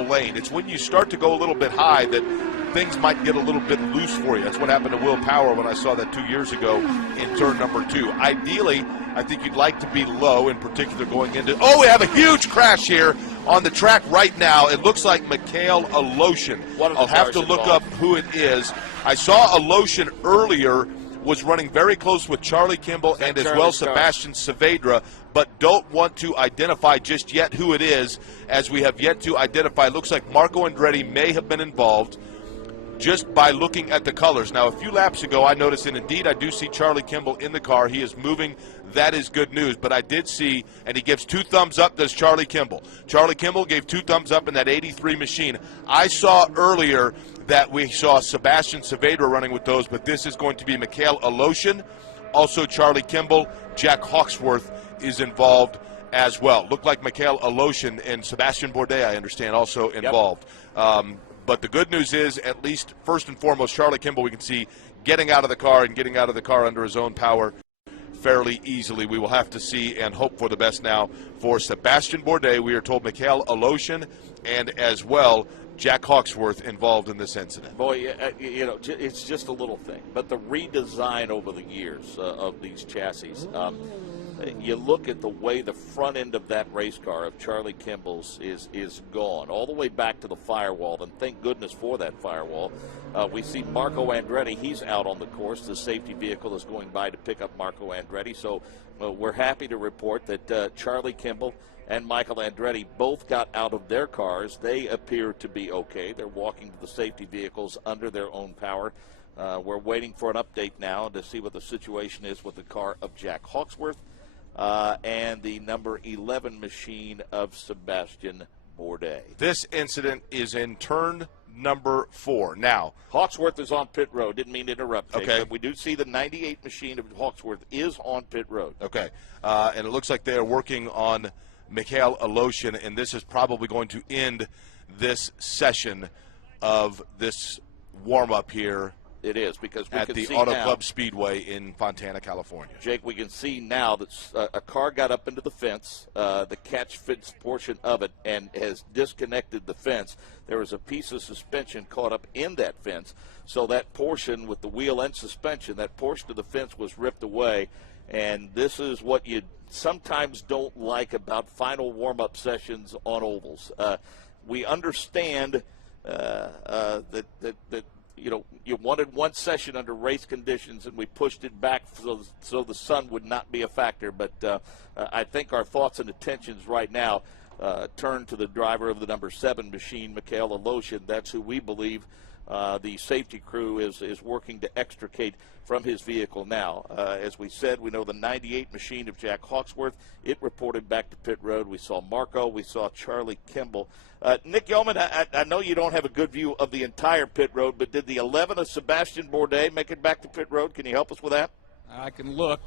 lane. It's when you start to go a little bit high that things might get a little bit loose for you. That's what happened to Will Power when I saw that 2 years ago in turn number 2. Ideally, I think you'd like to be low, in particular going into. Oh, we have a huge crash here on the track right now. It looks like Mikhail Aleshin. I'll have to look up who it is. I saw Aleshin earlier was running very close with Charlie Kimball and as well Sebastian Saavedra, but don't want to identify just yet who it is, as we have yet to identify. It looks like Marco Andretti may have been involved just by looking at the colors. Now, a few laps ago, I noticed, and indeed I do see Charlie Kimball in the car. He is moving. That is good news. But I did see, and he gives 2 thumbs up, does Charlie Kimball. Charlie Kimball gave 2 thumbs up in that 83 machine. I saw earlier that we saw Sebastian Saavedra running with those, but this is going to be Mikhail Aleshin, also Charlie Kimball. Jack Hawksworth is involved as well. Looked like Mikhail Aleshin and Sebastian Bourdais, I understand, also involved. But the good news is, at least first and foremost, Charlie Kimball we can see getting out of the car and getting out of the car under his own power fairly easily. We will have to see and hope for the best now for Sebastian Bourdais. We are told Mikhail Aleshin and as well Jack Hawksworth involved in this incident. Boy, it's just a little thing. But the redesign over the years of these chassis, you look at the way the front end of that race car of Charlie Kimball's is gone, all the way back to the firewall, and thank goodness for that firewall. We see Marco Andretti, he's out on the course. The safety vehicle is going by to pick up Marco Andretti. So we're happy to report that Charlie Kimball and Michael Andretti both got out of their cars. They appear to be okay. They're walking to the safety vehicles under their own power. We're waiting for an update now to see what the situation is with the car of Jack Hawksworth and the number 11 machine of Sebastian Bourdais. This incident is in turn number 4. Now, Hawksworth is on pit road. Didn't mean to interrupt. Okay. But we do see the 98 machine of Hawksworth is on pit road. Okay. And it looks like they are working on Mikhail Aleshin, and this is probably going to end this session of this warm-up here. It is, because we at can the see Auto now, Club Speedway in Fontana, California. Jake, we can see now that a car got up into the fence, the catch fence portion of it, and has disconnected the fence. There was a piece of suspension caught up in that fence, so that portion with the wheel and suspension, that portion of the fence was ripped away, and this is what you sometimes don't like about final warm-up sessions on ovals. We understand that you wanted one session under race conditions, and we pushed it back so the sun would not be a factor. But I think our thoughts and attentions right now turn to the driver of the number 7 machine, Mikhail Aleshin. That's who we believe the safety crew is working to extricate from his vehicle now. As we said, we know the 98 machine of Jack Hawksworth. It reported back to pit road. We saw Marco. We saw Charlie Kimball. Nick Yeoman, I know you don't have a good view of the entire pit road, but did the 11 of Sebastian Bourdais make it back to pit road? Can you help us with that? I can look.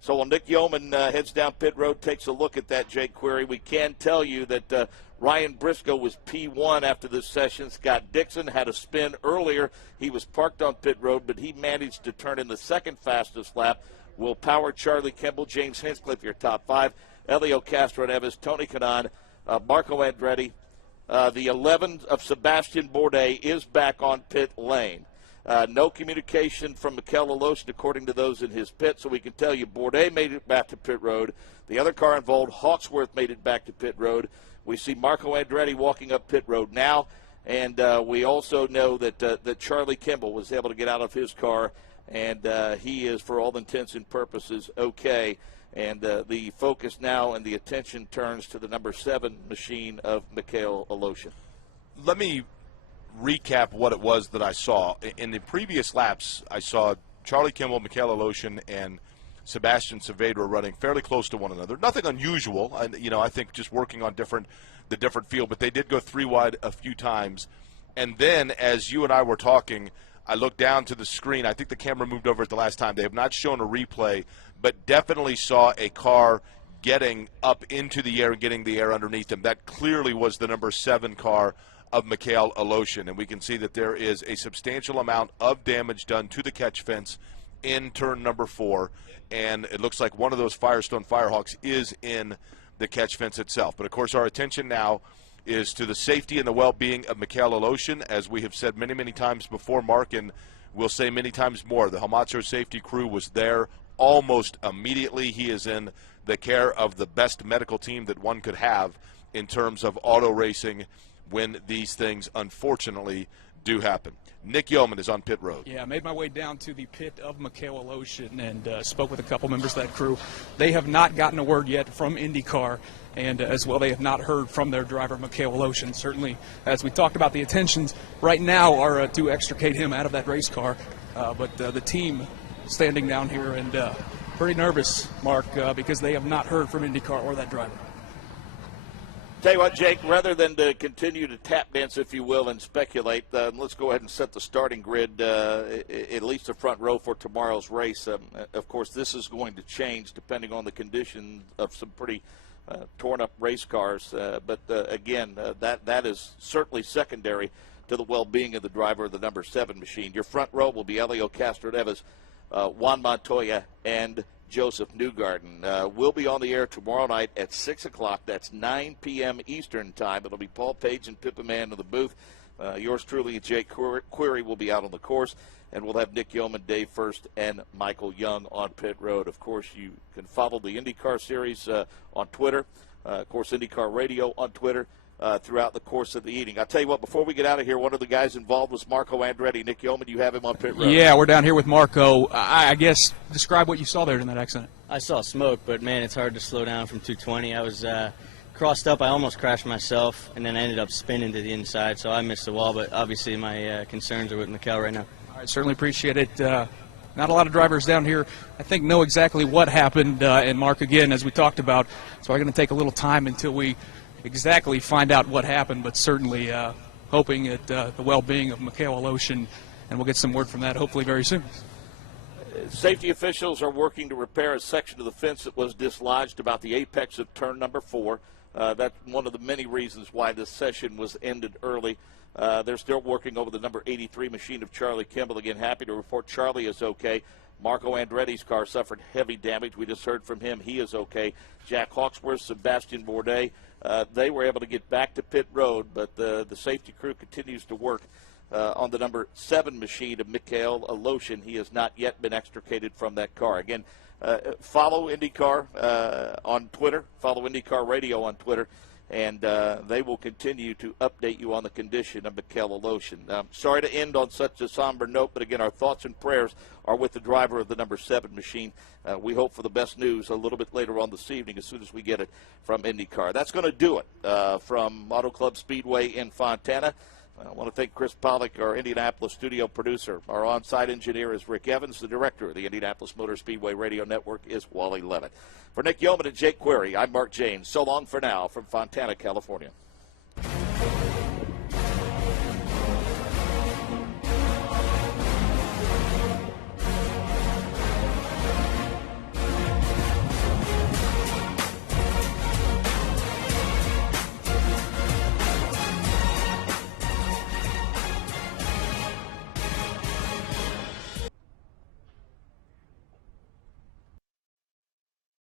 So while Nick Yeoman heads down pit road, takes a look at that, Jake Query, we can tell you that Ryan Briscoe was P1 after this session. Scott Dixon had a spin earlier. He was parked on pit road, but he managed to turn in the second fastest lap. Will Power, Charlie Kimball, James Hinchcliffe, your top 5. Elio Castro Neves, Tony Kanaan, Marco Andretti. The 11 of Sebastian Bourdais is back on pit lane. No communication from Mikhail Aleshin, according to those in his pit, so we can tell you Bourdais made it back to pit road. The other car involved, Hawksworth, made it back to pit road. We see Marco Andretti walking up pit road now, and we also know that Charlie Kimball was able to get out of his car, and he is, for all intents and purposes, okay. And the focus now and the attention turns to the number 7 machine of Mikhail Aleshin. Let me recap what it was that I saw. In the previous laps, I saw Charlie Kimball, Mikhail Aleshin, and Sebastian Saavedra running fairly close to one another. Nothing unusual. I think just working on the different field, but they did go 3 wide a few times. And then, as you and I were talking, I looked down to the screen. I think the camera moved over at the last time. They have not shown a replay, but definitely saw a car getting up into the air and getting the air underneath them. That clearly was the number 7 car of Mikhail Aleshin, and we can see that there is a substantial amount of damage done to the catch fence in turn number 4, and it looks like one of those Firestone Firehawks is in the catch fence itself. But, of course, our attention now is to the safety and the well-being of Mikhail Aleshin. As we have said many, many times before, Mark, and we'll say many times more, the Hamato safety crew was there almost immediately. He is in the care of the best medical team that one could have in terms of auto racing when these things unfortunately do happen. Nick Yeoman is on pit road. Yeah, I made my way down to the pit of Mikhail Aleshin and spoke with a couple members of that crew. They have not gotten a word yet from IndyCar, and as well they have not heard from their driver, Mikhail Aleshin. Certainly, as we talked about, the intentions right now are to extricate him out of that race car, but the team standing down here and pretty nervous, Mark, because they have not heard from IndyCar or that driver. Tell you what, Jake, rather than to continue to tap dance, if you will, and speculate, let's go ahead and set the starting grid, at least the front row for tomorrow's race. Of course, this is going to change depending on the condition of some pretty torn-up race cars. But again, that is certainly secondary to the well-being of the driver of the number 7 machine. Your front row will be Elio Castroneves, Juan Montoya, and Joseph Newgarden. We'll be on the air tomorrow night at 6 o'clock. That's 9 p.m. Eastern time. It'll be Paul Page and Pippa Mann in the booth. Yours truly, Jake Query, will be out on the course. And we'll have Nick Yeoman, Dave First, and Michael Young on pit road. Of course, you can follow the IndyCar series on Twitter. Of course, IndyCar Radio on Twitter. Throughout the course of the evening. I'll tell you what, before we get out of here, one of the guys involved was Marco Andretti. Nick Yeoman, you have him on pit road. Yeah, we're down here with Marco. I guess describe what you saw there in that accident. I saw smoke, but, man, it's hard to slow down from 220. I was crossed up. I almost crashed myself, and then I ended up spinning to the inside, so I missed the wall. But obviously my concerns are with Mikhail right now. All right, certainly appreciate it. Not a lot of drivers down here, I think, know exactly what happened. And, Mark, again, as we talked about, so I'm going to take a little time until we exactly find out what happened, but certainly hoping at the well-being of Mikhail Aleshin, and we'll get some word from that hopefully very soon. Safety officials are working to repair a section of the fence that was dislodged about the apex of turn number 4. That's one of the many reasons why this session was ended early. They're still working over the number 83 machine of Charlie Kimball. Again, happy to report Charlie is okay. Marco Andretti's car suffered heavy damage. We just heard from him. He is okay. Jack Hawksworth, Sebastian Bourdais, they were able to get back to pit road, but the safety crew continues to work on the number 7 machine of Mikhail Aleshin. He has not yet been extricated from that car. Again, follow IndyCar on Twitter. Follow IndyCar Radio on Twitter. And they will continue to update you on the condition of Mikhail Aleshin. Sorry to end on such a somber note, but again, our thoughts and prayers are with the driver of the number 7 machine. We hope for the best news a little bit later on this evening as soon as we get it from IndyCar. That's going to do it from Auto Club Speedway in Fontana. I want to thank Chris Pollock, our Indianapolis studio producer. Our on-site engineer is Rick Evans. The director of the Indianapolis Motor Speedway Radio Network is Wally Levitt. For Nick Yeoman and Jake Query, I'm Mark James. So long for now from Fontana, California.